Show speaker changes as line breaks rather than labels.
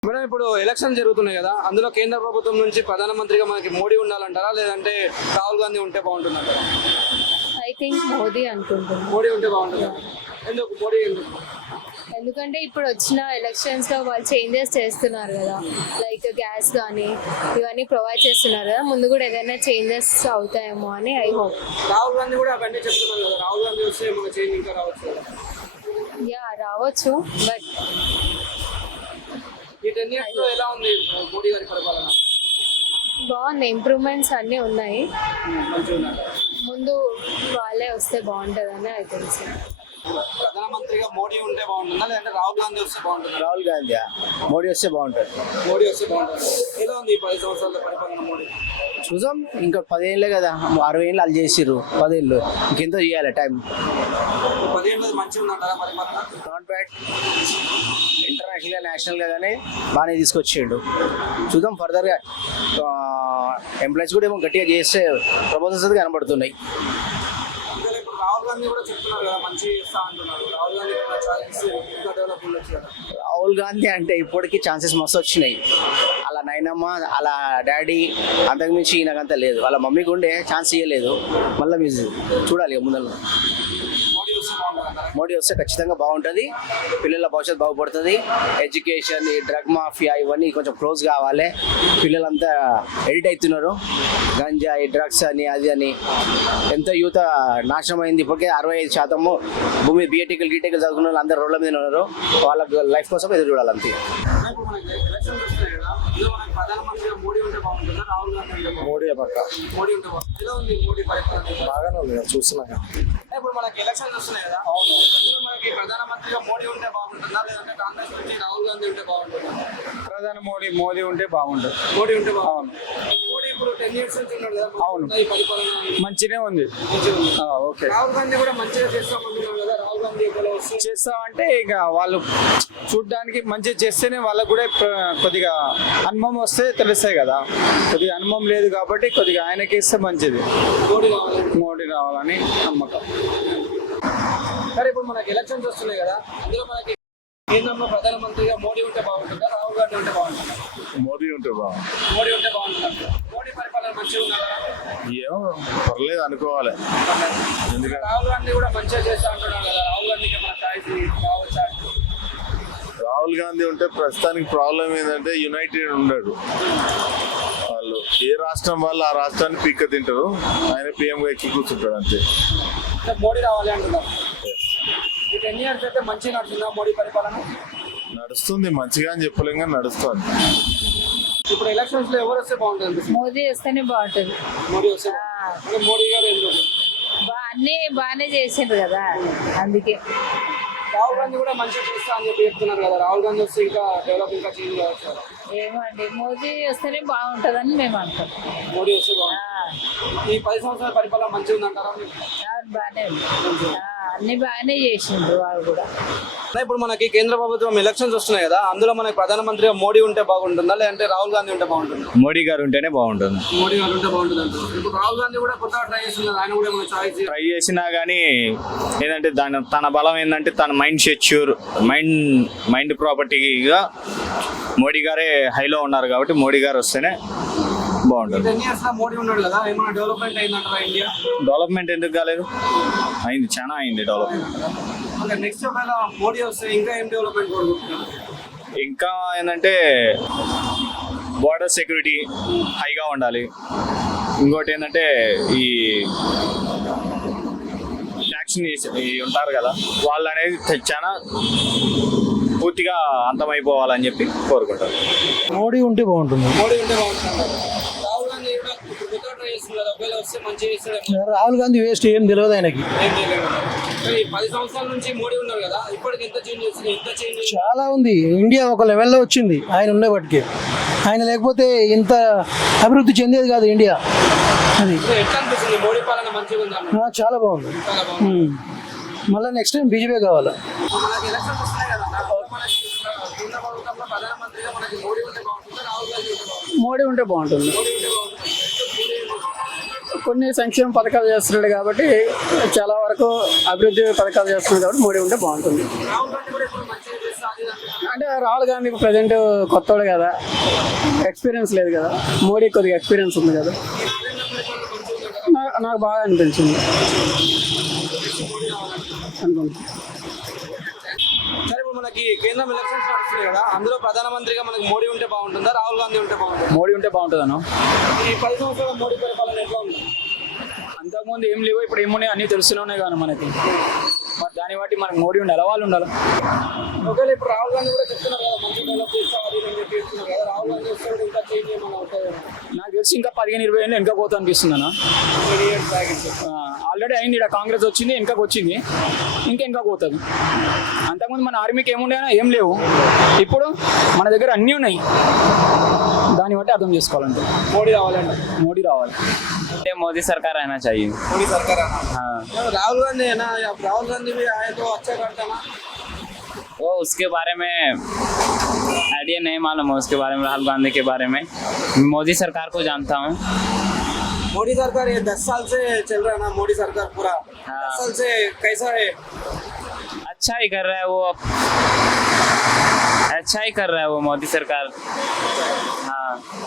Madam ఇప్పుడు election జరుగుతున్నాయి కదా, అందులో కేంద్ర ప్రభుత్వం నుంచి ప్రధానమంత్రిగా మనకి మోడీ ఉండాలంటారా, లేదంటే రాహుల్ గాంధీ ఉంటే బాగుంటుందంటారా?
ఐ థింక్ మోదీ అనుకుంటున్నాను.
మోడీ ఉంటే బాగుంటుందా? ఎందుకు మోడీ ఎందుకు?
ఎందుకంటే ఇప్పుడు వచ్చిన ఎలక్షన్స్ లో వాళ్ళు చేంజెస్ చేస్తున్నారు కదా, లైక్ గ్యాస్ కానీ ఇవన్నీ ప్రొవైడ్ చేస్తున్నారు కదా, ముందు కూడా ఏదైనా చేంజెస్ అవుతాయేమో అని ఐ హోప్.
రాహుల్ గాంధీ కూడా అవన్నీ చెప్తున్నారు కదా, రాహుల్ గాంధీ వస్తే మన చేంజ్ ఇంకా రావచ్చు కదా.
యా రావచ్చు, బట్
ఈ 10 years లో ఎలా ఉంది మోడీ గారి పరిపాలన?
బాగుంది, ఇంప్రూవ్మెంట్స్ అన్నీ ఉన్నాయి.
మంచిగా ఉన్నారు.
ముందు వాళ్ళే వస్తే బాగుంటుందని ఐ థింక్ సో.
ప్రధానమంత్రిగా మోడీ ఉంటే బాగుంటుందా, లేదంటే రాహుల్ గాంధీ వస్తే బాగుంటుందా?
రాహుల్ గాంధీ మోడీ వస్తే బాగుంటుంది.
మోడీ వస్తే బాగుంటుంది. ఎలా ఉంది ఈ 10 సంవత్సరాల పరిపాలన మోడీ?
చూద్దాం, ఇంకా 10 ఏళ్ళే కదా, 60 ఏళ్ళు వాళ్ళు చేసిర్రు, 10 ఏళ్ళు ఇంకెంతో చేయాలి టైం.
10 ఏళ్ళు మంచిగా ఉందంటారా పరిపాలన?
నాట్ బ్యాడ్, ఇంటర్నేషనల్గా నేషనల్గా కానీ బాగానే తీసుకొచ్చిండు. చూద్దాం ఫర్దర్గా ఎంప్లాయీస్ కూడా ఏమో గట్టిగా చేస్తే ప్రపోజల్స్ అయితే కనబడుతున్నాయి.
ఇంకా ఇప్పుడు రాహుల్ గాంధీ కూడా చెప్తున్నారు కదా, మంచి చేస్తా అంటున్నారు. రాహుల్ గాంధీ కూడా ఛాన్స్ ఇంకా డెవలప్ ఉండొచ్చు కదా.
రాహుల్ గాంధీ అంటే ఇప్పటికీ ఛాన్సెస్ మస్తు వచ్చినాయి. అలా నైనమ్మ, అలా డాడీ, అంతకుమించి ఈయనకంతా లేదు. వాళ్ళ మమ్మీకి ఉండే ఛాన్స్ ఇవ్వలేదు. మళ్ళీ మీరు చూడాలి ఇక ముందర.
మోడీ వస్తే బాగుంటుందంటారా?
మోడీ వస్తే ఖచ్చితంగా బాగుంటుంది, పిల్లల భవిష్యత్తు బాగుపడుతుంది. ఎడ్యుకేషన్, ఈ డ్రగ్ మాఫియా ఇవన్నీ కొంచెం క్లోజ్ కావాలి. పిల్లలంతా ఎడిట్ అవుతున్నారు, గంజా, ఈ డ్రగ్స్ అని అది అని. ఎంతో యువత నాశనం అయింది. ఇప్పటికే 65% భూమి బీటెక్లు గీటెక్లు చదువుకున్న వాళ్ళు అందరూ రోడ్ల మీద ఉన్నారు. వాళ్ళ లైఫ్ కోసం ఎదురు చూడాలి అంతే.
ఇప్పుడు మనకి ఎలక్షన్స్ వస్తున్నాయి కదా, ఇందులో మనకి ప్రధానమంత్రిగా మోడీ ఉంటే బాగుంటుందా, రాహుల్ గాంధీ ఉంటే బాగుంటుందా?
మోడీ పక్క
మోడీ ఉంటే బాగుంటుంది. ఎలా ఉంది మోడీ పరిపాలన?
బాగానే ఉంది, చూస్తున్నాను.
ఇప్పుడు మనకి ఎలక్షన్స్ వస్తున్నాయి కదా, అవును, ఇందులో మనకి ప్రధానమంత్రిగా మోడీ ఉంటే బాగుంటుందా, లేదంటే కాంగ్రెస్ నుంచి రాహుల్ గాంధీ ఉంటే బాగుంటుందా?
ప్రధాని మోదీ ఉంటే బాగుంటుంది.
మోడీ ఉంటే బాగుంటుంది. మోడీ ఇప్పుడు 10 years నుంచి ఉన్నాడు కదా,
అవును.
ఈ పరిపాలన
మంచినే ఉంది.
మంచిగా ఉంది.
ఓకే,
రాహుల్ గాంధీ కూడా మంచిగా చేస్తామంటున్నారు కదా, రాహుల్ గాంధీ ఒకవేళ వస్తే
చేస్తామంటే ఇక వాళ్ళు చూడ్డానికి మంచిగా చేస్తేనే వాళ్ళకు కూడా కొద్దిగా అనుభవం వస్తే తెలుస్తాయి కదా. కొద్దిగా అనుభవం లేదు కాబట్టి కొద్దిగా ఆయనకి ఇస్తే మంచిది.
మోడీ కావాలి.
మోడీ రావాలని నమ్మకం.
సరే ఇప్పుడు మనకి ఎలక్షన్స్ వస్తున్నాయి కదా, అందులో మనకి కేంద్రంలో ప్రధానమంత్రిగా మోడీ ఉంటే బాగుంటుందా, రాహుల్ గాంధీ ఉంటే బాగుంటుందా?
మోడీ ఉంటే బాగుంది.
మోడీ ఉంటే బాగుంటుందా? మోడీ పరిపాలన మంచిగా ఉందా?
ఏమో పర్లేదు అనుకోవాలి. ఎందుకంటే
రాహుల్ గాంధీ కూడా మంచిగా చేస్తా అంటున్నారు కదా, రాహుల్ గాంధీకి మన ఛాయిస్ రావచ్చా?
రాహుల్ గాంధీ ఉంటే ప్రస్తుతానికి ప్రాబ్లం ఏంటంటే యునైటెడ్ ఉండడు. వాళ్ళు ఏ రాష్ట్రం వాళ్ళు ఆ రాష్ట్రాన్ని పీక్క తింటారు, ఆయన పిఎంగా ఎక్కి కూర్చుంటాడు అంతే.
అంటే మోడీ రావాలి అంటున్నారు. ఈ 10 years అయితే మంచిగా నడుస్తుందా మోడీ పరిపాలన?
నడుస్తుంది, మంచిగా అని చెప్పలేం కానీ నడుస్తుంది.
ఇప్పుడు ఎలక్షన్స్ లో ఎవరు వస్తే బాగుంటుంది?
మోదీ వస్తేనే బాగుంటుంది.
మోడీ వస్తే అంటే మోడీ గారు ఎందుకు?
అన్నీ బాగానే చేసిండ్రు కదా, అందుకే.
రాహుల్ గాంధీ కూడా మంచిగా చేస్తా అని చెప్పి చెప్తున్నారు కదా, రాహుల్ గాంధీ వస్తే ఇంకా డెవలప్ ఇంకా చేంజ్ కావచ్చు కదా.
ఏమండి, మోదీ వస్తేనే బాగుంటుందని మేము అనుకుంటాం.
మోడీ వస్తే బాగుంటుంది. ఈ 10 సంవత్సరాల పరిపాలన మంచిగా ఉందంటారా?
బాగానే ఉంది, అన్ని బాగానే చేసిండ్రు వాళ్ళు కూడా.
ఇప్పుడు మనకి కేంద్ర ప్రభుత్వం ఎలక్షన్స్ వస్తున్నాయి కదా, అందులో మనకి ప్రధానమంత్రిగా మోడీ ఉంటే బాగుంటుందా, లేదంటే రాహుల్ గాంధీ ఉంటే బాగుంటుందా?
మోడీ గారు ఉంటేనే బాగుంటుంది.
మోడీ గారు ఉంటే బాగుంటుంది అంటారు. ఇప్పుడు రాహుల్ గాంధీ కూడా కొత్తగా ట్రై చేస్తున్నారు, ఆయన కూడా ఏమైనా ఛాయిస్
ట్రై చేసినా కానీ ఏంటంటే తన బలం ఏంటంటే తన మైండ్ సెక్యూర్, మైండ్ ప్రాపర్టీగా మోడీ గారే హైలో ఉన్నారు కాబట్టి మోడీ గారు వస్తేనే బాగుంటుంది.
10 years లో మోడీ ఉన్నాడు కదా, ఏమైనా డెవలప్మెంట్ అయిందంటారా ఇండియా?
డెవలప్మెంట్ ఎందుకు కాలేదు, అయింది, చాలా అయింది డెవలప్మెంట్.
ఓకే, నెక్స్ట్ ఒకవేళ మోడీ వస్తే ఇంకా ఏం డెవలప్మెంట్ కోరుకుంటున్నారు?
ఇంకా ఏంటంటే బార్డర్ సెక్యూరిటీ హైగా ఉండాలి. ఇంకోటి ఏంటంటే ఈ ట్యాక్స్ని ఉంటారు కదా, వాళ్ళు అనేది చాలా పూర్తిగా అంతమైపోవాలని చెప్పి కోరుకుంటారు.
మోడీ ఉంటే బాగుంటుంది.
మోడీ ఉంటే బాగుంటుంది. రాహుల్ గాంధీ కూడా ఇప్పుడు కొత్తగా ట్రై చేస్తుంది కదా, ఒకవేళ వస్తే మంచిగా చేస్తాడు.
రాహుల్ గాంధీ వేస్ట్ ఏం తెలియదు ఆయనకి.
ఏం చేయలేదు. ఈ 10 సంవత్సరాల నుంచి మోడీ ఉన్నారు కదా, ఇప్పటికి ఎంత చేంజ్ చేస్తుంది, ఎంత చేంజ్
చాలా ఉంది. ఇండియా ఒక లెవెల్లో వచ్చింది ఆయన ఉన్నప్పటికీ. ఆయన లేకపోతే ఇంత అభివృద్ధి చెందేది కాదు ఇండియా. అది
ఎట్లా అనిపిస్తుంది? మోడీ పాలన మంచిగా ఉందా?
చాలా బాగుంది.
చాలా బాగుంది.
మళ్ళీ నెక్స్ట్ టైం బీజేపీ కావాలా.
మనకి ఎలక్షన్స్ వస్తున్నాయి కదా, మనకి కేంద్ర ప్రభుత్వంలో ప్రధానమంత్రిగా మనకి మోడీ ఉంటే బాగుంటుందా, రాహుల్ గాంధీ ఉంటే బాగుంటుందా?
మోడీ ఉంటే బాగుంటుంది.
మోడీ ఉంటే బాగుంటుంది.
కొన్ని సంక్షేమ పథకాలు చేస్తున్నాడు కాబట్టి, చాలా వరకు అభివృద్ధి పథకాలు చేస్తున్నాడు కాబట్టి మోడీ ఉంటే బాగుంటుంది.
రాహుల్ గాంధీ కూడా ఇప్పుడు మంచిగా చేస్తా అది ఇది అంటున్నారు.
అంటే
రాహుల్ గాంధీ ప్రజెంట్ కొత్తవాడు కదా, ఎక్స్పీరియన్స్ లేదు కదా. మోడీ కొద్దిగా ఎక్స్పీరియన్స్ ఉంది కదా. నాకు బాగా అనిపించింది అనుకుంటున్నాను.
సరే ఇప్పుడు మనకి కేంద్రం ఎలక్షన్స్ నడుస్తున్నాయి కదా, అందులో ప్రధానమంత్రిగా మనకి మోడీ ఉంటే బాగుంటుందా, రాహుల్ గాంధీ ఉంటే బాగుంటుందా?
మోడీ ఉంటే బాగుంటుంది అన్న.
ఈ 10 సంవత్సరాల మోడీ పరిపాలన ఎట్లా ఉంది?
అంతకుముందు ఏం లేవు, ఇప్పుడు ఏమున్నాయి అన్నీ తెలుస్తూనే ఉన్నాయి కానీ మనకి. మరి దాన్ని బట్టి మనకి మోడీ ఉండాలి, వాళ్ళు ఉండాలి.
ఒకవేళ ఇప్పుడు రాహుల్ గాంధీ కూడా చెప్తున్నారు కదా, మంచి డెవలప్ చేస్తారు అది అని చెప్పి చెప్తున్నారు కదా, రాహుల్ గాంధీ వస్తే కూడా ఇంకా చేంజ్ ఏమైనా అవుతాయి?
నాకు తెలిసి ఇంకా 15-20 ఏళ్ళు వెనక పోతా అనిపిస్తుంది అన్న. ఆల్రెడీ అయింది, ఇక్కడ కాంగ్రెస్ వచ్చింది, వెనకకు వచ్చింది, ఇంకా పోతుంది. అంతకుముందు మన ఆర్మీకి ఏముండేనా, ఏం లేవు. ఇప్పుడు మన దగ్గర అన్నీ ఉన్నాయి. దాన్ని బట్టి అర్థం చేసుకోవాలంటే
మోడీ రావాలంటే
మోడీ రావాలి.
मोदी सरकार रहना चाहिए।
मोदी सरकार आना।
हाँ,
राहुल गांधी है ना, राहुल गांधी भी आए तो अच्छा करता ना।
वो उसके बारे में आइडिया नहीं मालूम है, उसके बारे में, राहुल गांधी के बारे में। मोदी सरकार को जानता हूँ।
मोदी सरकार ये 10 साल से चल रहा है ना, मोदी सरकार पूरा 10 साल से कैसा है?
अच्छा ही कर रहा है वो, अच्छा ही कर रहा है वो मोदी सरकार। हाँ।